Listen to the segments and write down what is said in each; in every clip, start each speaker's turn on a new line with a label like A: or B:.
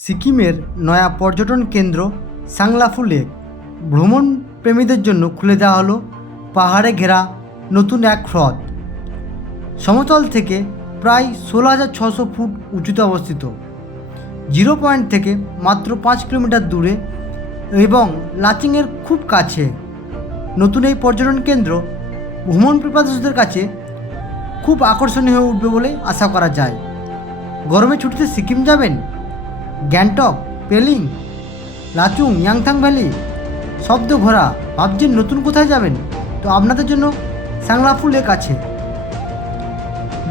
A: সিকিমের নয়া পর্যটন কেন্দ্র সাংলাফু লেক। ভ্রমণ প্রেমীদের জন্য খুলে দেওয়া হলো পাহাড়ে ঘেরা নতুন এক হ্রদ। সমতল থেকে প্রায় ষোলো হাজার ছশো ফুট উঁচুতে অবস্থিত। জিরো পয়েন্ট থেকে মাত্র পাঁচ কিলোমিটার দূরে এবং লাচিংয়ের খুব কাছে। নতুন এই পর্যটন কেন্দ্র ভ্রমণ পিপাসুদের কাছে খুব আকর্ষণীয় হয়ে উঠবে বলে আশা করা যায়। গরমে ছুটিতে সিকিম যাবেন? গ্যাংটক, পেলিং, লাচুং, ইয়াংথাং ভ্যালি শব্দ ঘোরা ভাবছেন নতুন কোথায় যাবেন? তো আপনাদের জন্য সাংলাফু লেক আছে।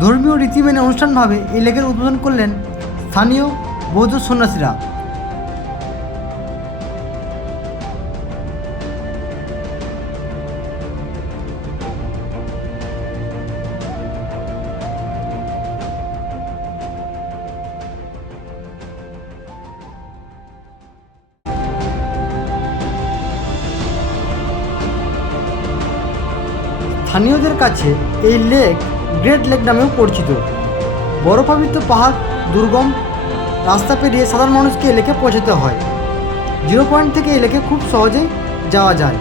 A: ধর্মীয় রীতি মেনে অনুষ্ঠানভাবে এই লেকের উদ্বোধন করলেন স্থানীয় বৌদ্ধ সন্ন্যাসীরা। স্থানীয়দের কাছে এই লেক গ্রেট লেক নামেও পরিচিত। বরফাবৃত পাহাড়, দুর্গম রাস্তা পেরিয়ে সাধারণ মানুষকে এই লেকে পৌঁছতে হয়। জিরো পয়েন্ট থেকে এই লেকে খুব সহজেই যাওয়া যায়।